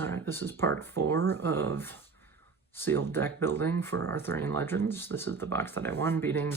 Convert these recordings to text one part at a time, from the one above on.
All right, this is part 4 of sealed deck building for Arthurian Legends. This is the box that I won, beating,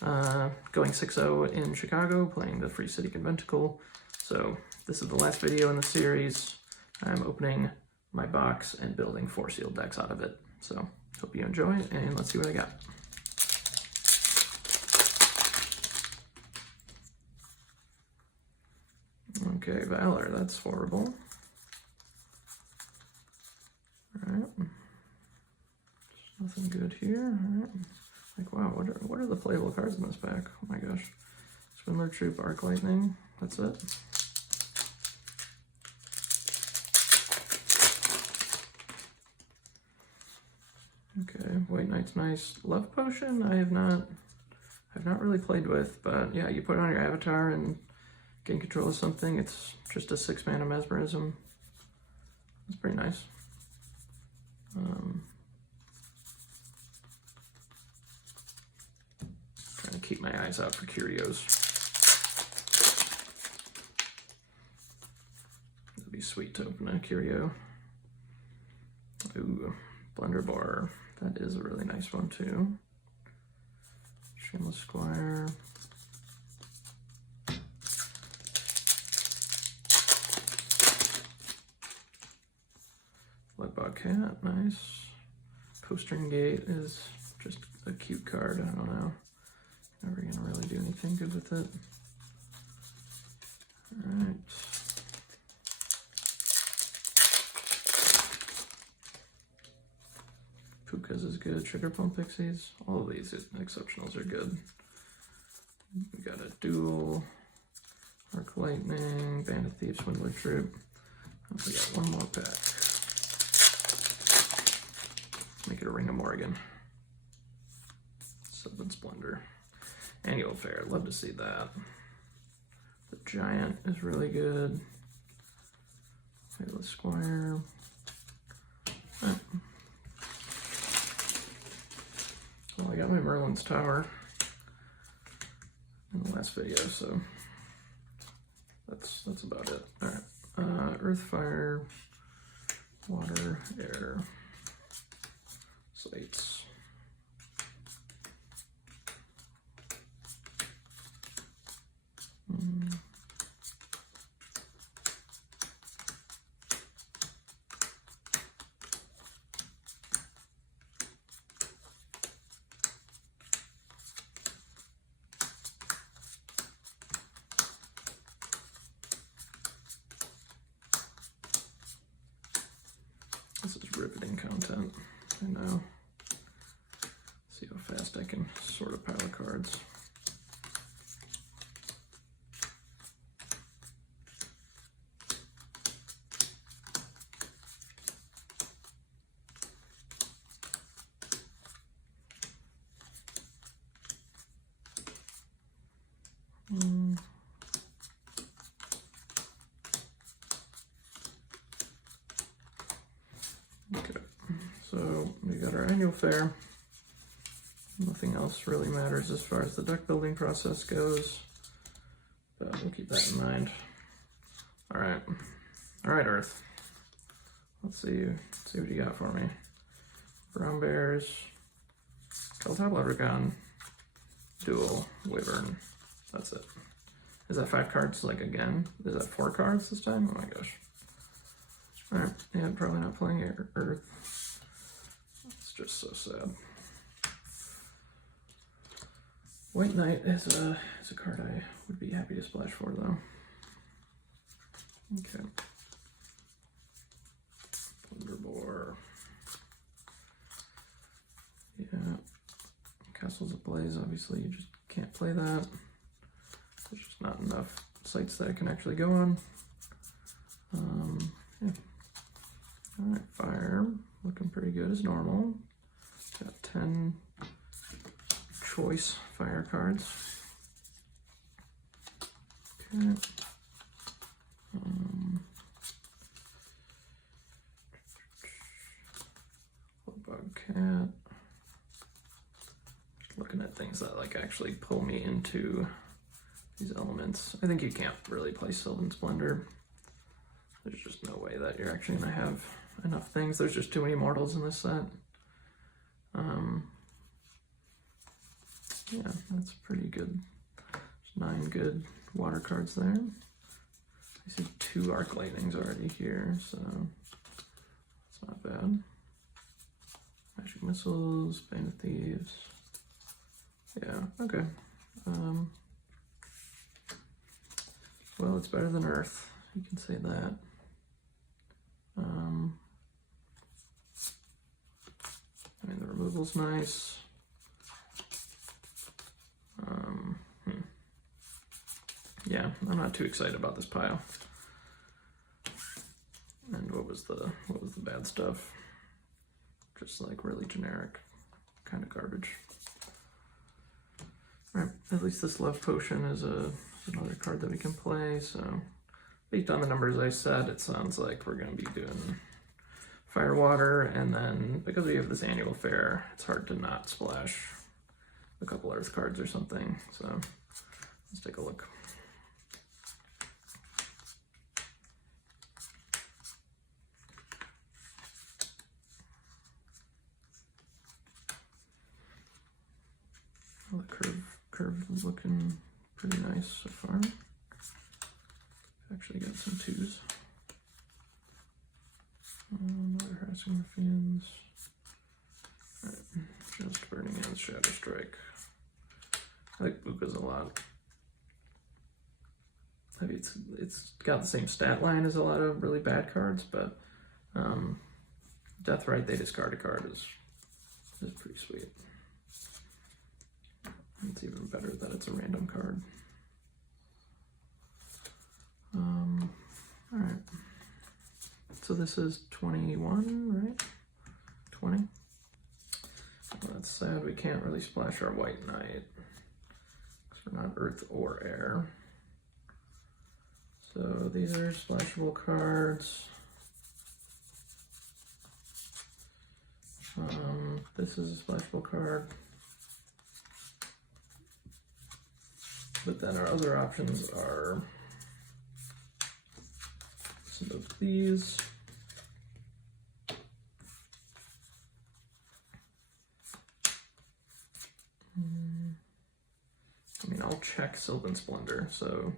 going 6-0 in Chicago, playing the free City Conventicle. So this is the last video in the series. I'm opening my box and building 4 sealed decks out of it. So hope you enjoy, and let's see what I got. Okay, Valor, that's horrible. Alright. Nothing good here. Alright. Like, wow, what are the playable cards in this pack? Oh my gosh. Swindler Troop, Arc Lightning. That's it. Okay, White Knight's nice. Love Potion, I've not really played with, but yeah, you put it on your avatar and gain control of something. It's just a 6-mana mesmerism. It's pretty nice. Trying to keep my eyes out for curios. It'd be sweet to open a curio. Ooh, Blunderbar. That is a really nice one too. Shameless Squire. Bloodbog Cat, nice. Postern Gate is just a cute card, I don't know. Never gonna really do anything good with it. Alright. Pukas is good. Trigger Pump Pixies. All of these exceptionals are good. We got a duel. Arc Lightning. Band of Thieves. Swindler Troop. We got one more pack. Make it a Ring of Morrigan. Sylvan Splendor. Annual Fair. Love to see that. The Giant is really good. Faithless Squire. Oh. Well, I got my Merlin's Tower in the last video, so that's about it. All right, Earth, Fire, Water, Air, Sights. This is riveting content, I know. See how fast I can sort a pile of cards. Okay, so we got our annual fair. Nothing else really matters as far as the deck building process goes, but we'll keep that in mind. All right, Earth. Let's see what you got for me. Brown Bears, Keltop Leprechaun, Duel, Wyvern. That's it. Is that 5 cards like again? Is that 4 cards this time? Oh my gosh. All right, yeah, probably not playing Earth. It's just so sad. White Knight is a card I would be happy to splash for, though. Okay. Thunderbore. Yeah. Castles Ablaze, obviously you just can't play that. There's just not enough sites that I can actually go on. Yeah. Alright, Fire. Looking pretty good as normal. Got 10 choice fire cards. Okay. Bug Cat. Just looking at things that like actually pull me into these elements. I think you can't really play Sylvan Splendor. there's just no way that you're actually gonna have enough things. There's just too many mortals in this set. Yeah, that's pretty good. There's 9 good water cards there. I see 2 arc lightnings already here, so that's not bad. Magic missiles, Bane of Thieves. Yeah, okay. Well, it's better than Earth. You can say that. I mean, the removal's nice. Yeah, I'm not too excited about this pile. And what was the bad stuff? Just like really generic kind of garbage. Alright, at least this love potion is another card that we can play, so based on the numbers I said, it sounds like we're going to be doing fire water, and then because we have this annual fair, it's hard to not splash a couple earth cards or something, so let's take a look. Well, the curve is looking pretty nice so far. Actually got some 2s. Another harassing ruffians. Alright, just burning in Shadow Strike. I like Buka's a lot. I mean, it's got the same stat line as a lot of really bad cards, but Death Right, they discard a card is pretty sweet. It's even better that it's a random card. Alright. So this is 21, right? 20? Well, that's sad. We can't really splash our White Knight because we're not Earth or Air. So these are splashable cards. This is a splashable card. But then our other options are some of these. I mean, I'll check Sylvan Splendor. So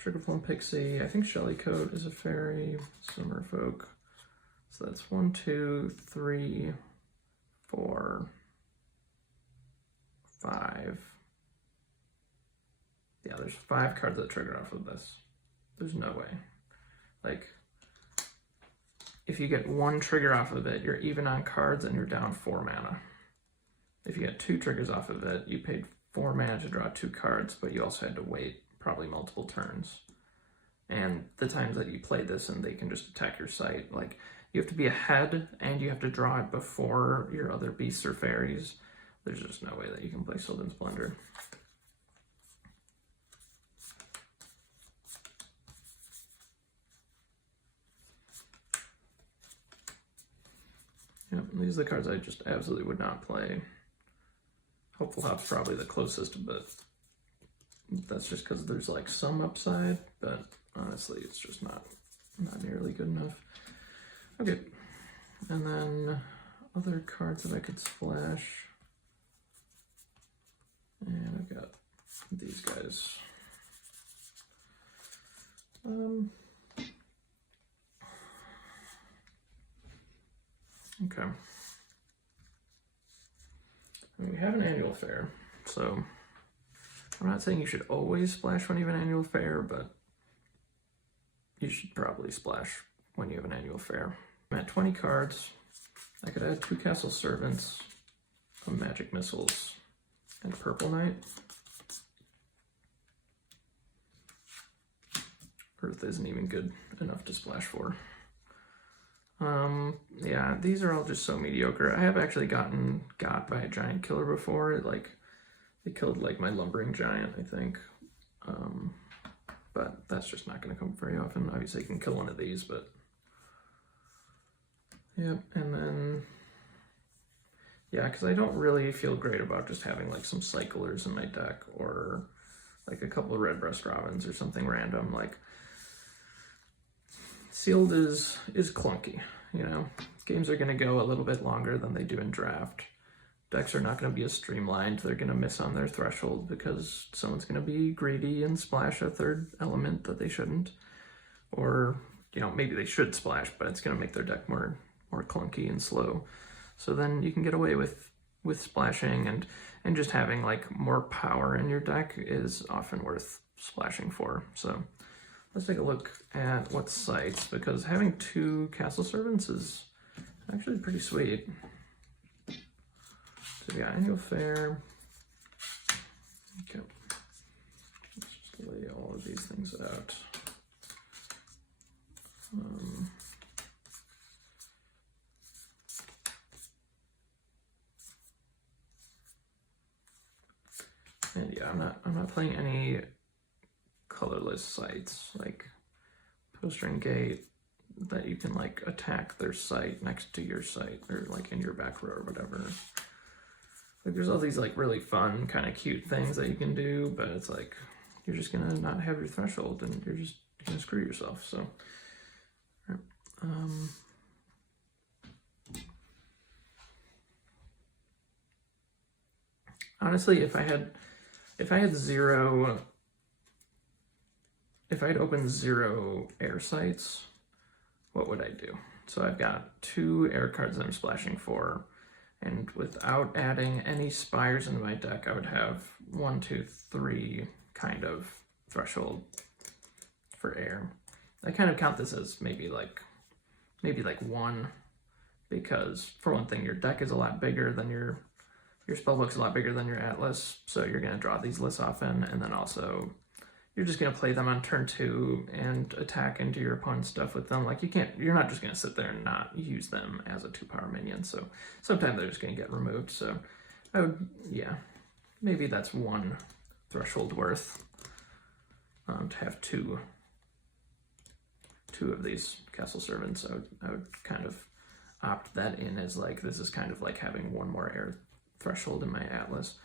Triggerplum Pixie, I think Shelly Coat is a fairy, Summer Folk. So that's 1, 2, 3, 4, 5. Yeah, there's 5 cards that trigger off of this. There's no way. Like, if you get 1 trigger off of it, you're even on cards and you're down 4 mana. If you get 2 triggers off of it, you paid 4 mana to draw 2 cards, but you also had to wait probably multiple turns. And the times that you play this and they can just attack your site, like, you have to be ahead and you have to draw it before your other beasts or fairies. There's just no way that you can play Sylvan Splendor. Yep, these are the cards I just absolutely would not play. Hopeful Hop's probably the closest, but that's just because there's like some upside, but honestly it's just not nearly good enough. Okay, and then other cards that I could splash. And I've got these guys. Okay. I mean, we have an annual fair, so I'm not saying you should always splash when you have an annual fair, but you should probably splash when you have an annual fair. I'm at 20 cards. I could add 2 Castle Servants, some Magic Missiles, and Purple Knight. Earth isn't even good enough to splash for. Yeah, these are all just so mediocre. I have actually gotten got by a giant killer before. It killed like my lumbering giant, I think. But that's just not going to come very often. Obviously, you can kill one of these, but yep. And then yeah, because I don't really feel great about just having like some cyclers in my deck or like a couple of Redbreast Robins or something random. Like Sealed is clunky, you know. Games are going to go a little bit longer than they do in draft. Decks are not going to be as streamlined. They're going to miss on their threshold because someone's going to be greedy and splash a third element that they shouldn't. Or, you know, maybe they should splash, but it's going to make their deck more clunky and slow. So then you can get away with splashing, and just having like more power in your deck is often worth splashing for. So let's take a look at what sites, because having 2 Castle Servants is actually pretty sweet. So we got Annual Fair. Okay. Let's just lay all of these things out. And yeah, I'm not playing any colorless sites like Postern Gate that you can like attack their site next to your site or like in your back row or whatever. Like there's all these like really fun kind of cute things that you can do, but it's like you're just gonna not have your threshold and you're just gonna screw yourself. So honestly, if I had opened 0 air sites, what would I do? So I've got 2 air cards that I'm splashing for, and without adding any spires into my deck, I would have 1, 2, 3 kind of threshold for air. I kind of count this as maybe like 1, because for one thing, your deck is a lot bigger than your spellbook's a lot bigger than your Atlas, so you're going to draw these lists often, and then also you're just going to play them on turn 2 and attack into your opponent's stuff with them. Like you're not just going to sit there and not use them as a 2-power minion, so sometimes they're just going to get removed. So I would, yeah, maybe that's 1 threshold worth to have 2 of these Castle Servants. I would kind of opt that in as like, this is kind of like having 1 more air threshold in my Atlas.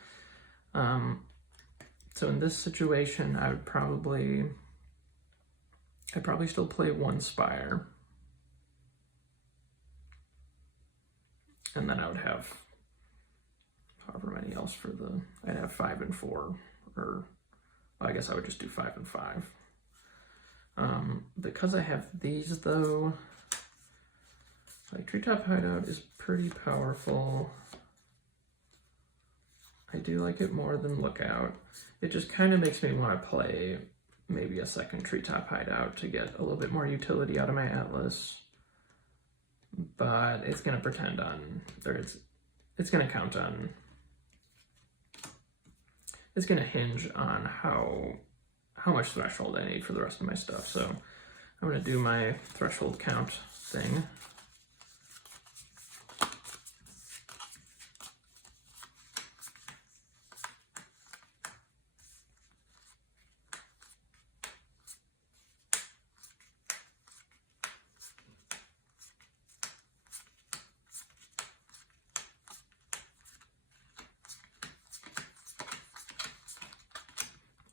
So in this situation, I'd probably still play 1 Spire, and then I would have however many else for I'd have 5 and 4, or well, I guess I would just do 5 and 5. Because I have these though, like Treetop Hideout is pretty powerful. I do like it more than Lookout. It just kind of makes me want to play maybe a second Treetop Hideout to get a little bit more utility out of my Atlas. But it's going to pretend on, or it's going to count on, it's going to hinge on how much threshold I need for the rest of my stuff. So I'm going to do my threshold count thing.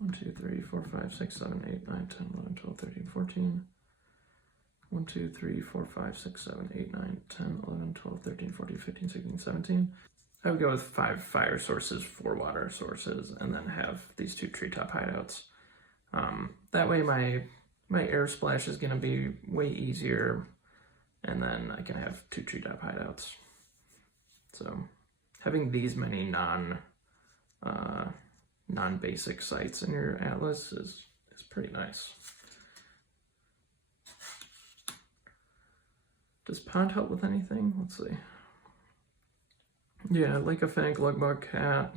One, 2, 3, 4, 5, 6, 7, 8, 9, 10, 11, 12, 13, 14. 1, 2, 3, 4, 5, 6, 7, 8, 9, 10, 11, 12, 13, 14, 15, 16, 17. I would go with 5 fire sources, 4 water sources, and then have these 2 treetop hideouts. That way my air splash is going to be way easier, and then I can have 2 treetop hideouts. So having these many non-basic sites in your Atlas is pretty nice. Does Pond help with anything? Let's see. Yeah, Lake of Fang, Lugbog, Cat.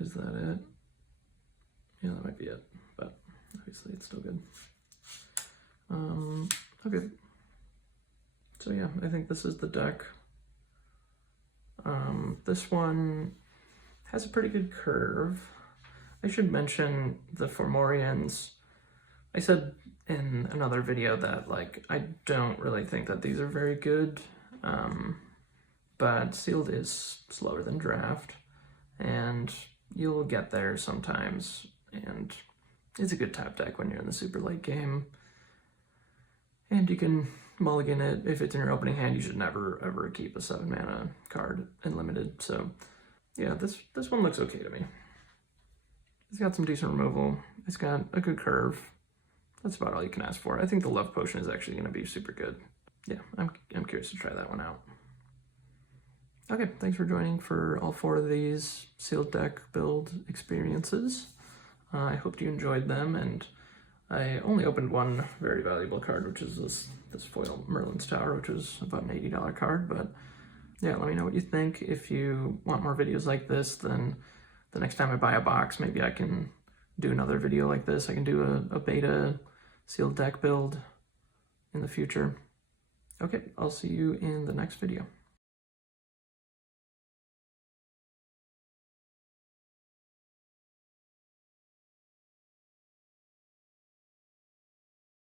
Is that it? Yeah, that might be it, but obviously it's still good. Okay. So yeah, I think this is the deck. This one has a pretty good curve. I should mention the Fomorians. I said in another video that like I don't really think that these are very good, but sealed is slower than draft, and you'll get there sometimes, and it's a good tap deck when you're in the super late game. And you can mulligan it. If it's in your opening hand, you should never ever keep a 7 mana card in limited. So yeah, this one looks okay to me. It's got some decent removal. It's got a good curve. That's about all you can ask for. I think the Love Potion is actually going to be super good. Yeah, I'm curious to try that one out. Okay, thanks for joining for all 4 of these sealed deck build experiences. I hope you enjoyed them, and I only opened one very valuable card, which is this foil Merlin's Tower, which is about an $80 card. But yeah, let me know what you think. If you want more videos like this, then the next time I buy a box, maybe I can do another video like this. I can do a beta sealed deck build in the future. Okay, I'll see you in the next video.